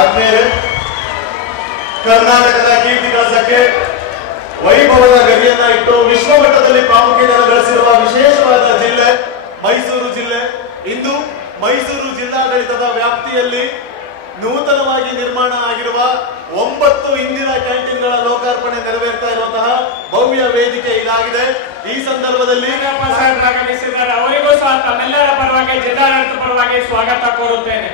ಆದ್ಮೇಲೆ ಕರ್ನಾಟಕದ ಕೀರ್ತಿ ಕಳಸಕ್ಕೆ ವೈಭವದ ಗರಿಯನ್ನ ಇಟ್ಟು ವಿಶ್ವಮಟ್ಟದಲ್ಲಿ ಪ್ರಾಮುಖ್ಯತೆಯನ್ನು ಗಳಿಸಿರುವ ವಿಶೇಷವಾದ ಜಿಲ್ಲೆ ಮೈಸೂರು ಜಿಲ್ಲೆ. ಇಂದು ಮೈಸೂರು ಜಿಲ್ಲಾಡಳಿತದ ವ್ಯಾಪ್ತಿಯಲ್ಲಿ ನೂತನವಾಗಿ ನಿರ್ಮಾಣ ಆಗಿರುವ 9 ಇಂದಿರಾ ಕ್ಯಾಂಟೀನ್ಗಳ ಲೋಕಾರ್ಪಣೆ ನೆರವೇರ್ತಾ ಇರುವಂತಹ ಭವ್ಯ ವೇದಿಕೆ ಇದಾಗಿದೆ. ಈ ಸಂದರ್ಭದಲ್ಲಿ ಭಾಗವಹಿಸಿದ್ದಾರೆ. ಅವರಿಗೂ ಸಹ ತಮ್ಮೆಲ್ಲರ ಪರವಾಗಿ ಜಿಲ್ಲಾಡಳಿತ ಪರವಾಗಿ ಸ್ವಾಗತ ಕೋರುತ್ತೇನೆ.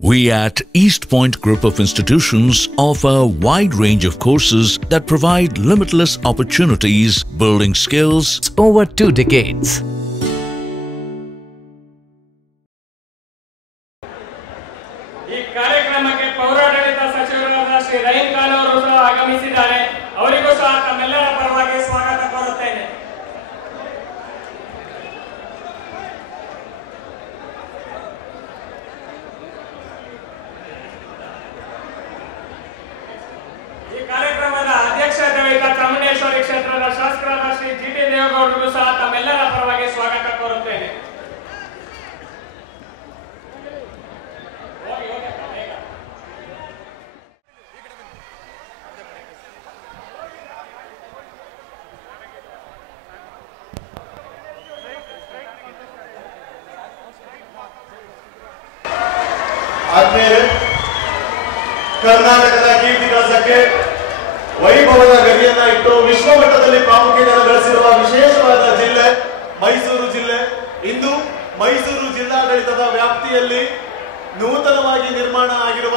We at East Point Group of Institutions offer a wide range of courses that provide limitless opportunities, building skills over 2 decades. ಈ ಕಾರ್ಯಕ್ರಮಕ್ಕೆ ಪೌರಾಡಳಿತ ಸಚಿವರಾದ ಶ್ರೀ ರಹೀಂ ಖಾನ್ ಅವರು ಸಹ ಆಗಮಿಸಿದ್ದಾರೆ. ಅವರಿಗೂ ಸಹ ತಮ್ಮೆಲ್ಲರ ಪರವಾಗಿ ಸ್ವಾಗತ ಕೋರುತ್ತೇನೆ. ಕಾರ್ಯಕ್ರಮದ ಅಧ್ಯಕ್ಷತೆ ವಹಿಸಿದ ಚಾಮುಂಡೇಶ್ವರಿ ಕ್ಷೇತ್ರದ ಶಾಸಕರಾದ ಶ್ರೀ ಜಿಟಿ ದೇವೇಗೌಡರಿಗೂ ಸಹ ತಮ್ಮೆಲ್ಲರ ಪರವಾಗಿ ಸ್ವಾಗತ ಕೋರುತ್ತೇನೆ. ಆದ್ಮೇಲೆ ಕರ್ನಾಟಕದ ಕೀರ್ತಿ ಕಳಸಕ್ಕೆ ವೈಭವದ ಗರಿಯನ್ನ ಇಟ್ಟು ವಿಶ್ವಮಟ್ಟದಲ್ಲಿ ಪ್ರಾಮುಖ್ಯತೆಯನ್ನು ಗಳಿಸಿರುವ ವಿಶೇಷವಾದ ಜಿಲ್ಲೆ ಮೈಸೂರು ಜಿಲ್ಲೆ. ಇಂದು ಮೈಸೂರು ಜಿಲ್ಲಾಡಳಿತದ ವ್ಯಾಪ್ತಿಯಲ್ಲಿ ನೂತನವಾಗಿ ನಿರ್ಮಾಣ ಆಗಿರುವ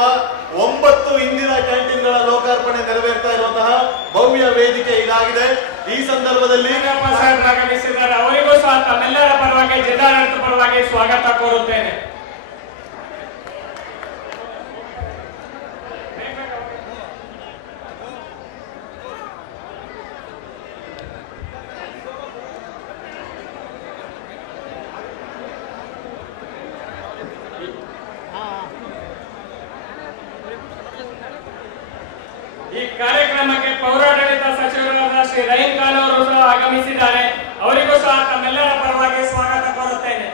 9 ಇಂದಿರಾ ಕ್ಯಾಂಟೀನ್ಗಳ ಲೋಕಾರ್ಪಣೆ ನೆರವೇರ್ತಾ ಇರುವಂತಹ ಭವ್ಯ ವೇದಿಕೆ ಇದಾಗಿದೆ. ಈ ಸಂದರ್ಭದಲ್ಲಿ ಭಾಗವಹಿಸಿದ್ದಾರೆ. ಅವರಿಗೂ ಸಹ ತಮ್ಮೆಲ್ಲರ ಪರವಾಗಿ ಜಿಲ್ಲಾಡಳಿತ ಪರವಾಗಿ ಸ್ವಾಗತ ಕೋರುತ್ತೇನೆ. ಈ ಕಾರ್ಯಕ್ರಮಕ್ಕೆ ಪೌರಾಡಳಿತ ಸಚಿವರಾದ ಶ್ರೀ ರಹೀಂ ಖಾನ್ ಅವರು ಸಹ ಆಗಮಿಸಿದ್ದಾರೆ. ಅವರಿಗೂ ಸಹ ತಮ್ಮೆಲ್ಲರ ಪರವಾಗಿ ಸ್ವಾಗತ ಕೋರುತ್ತೇನೆ.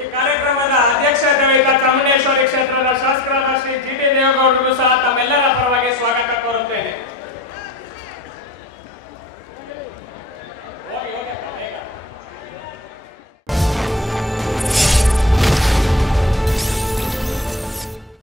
ಈ ಕಾರ್ಯಕ್ರಮದ ಅಧ್ಯಕ್ಷತೆ ವಹಿಸಿದ ಚಾಮುಂಡೇಶ್ವರಿ ಕ್ಷೇತ್ರದ ಶಾಸಕರಾದ ಶ್ರೀ ಜಿಟಿ ದೇವೇಗೌಡರಿಗೂ ಸಹ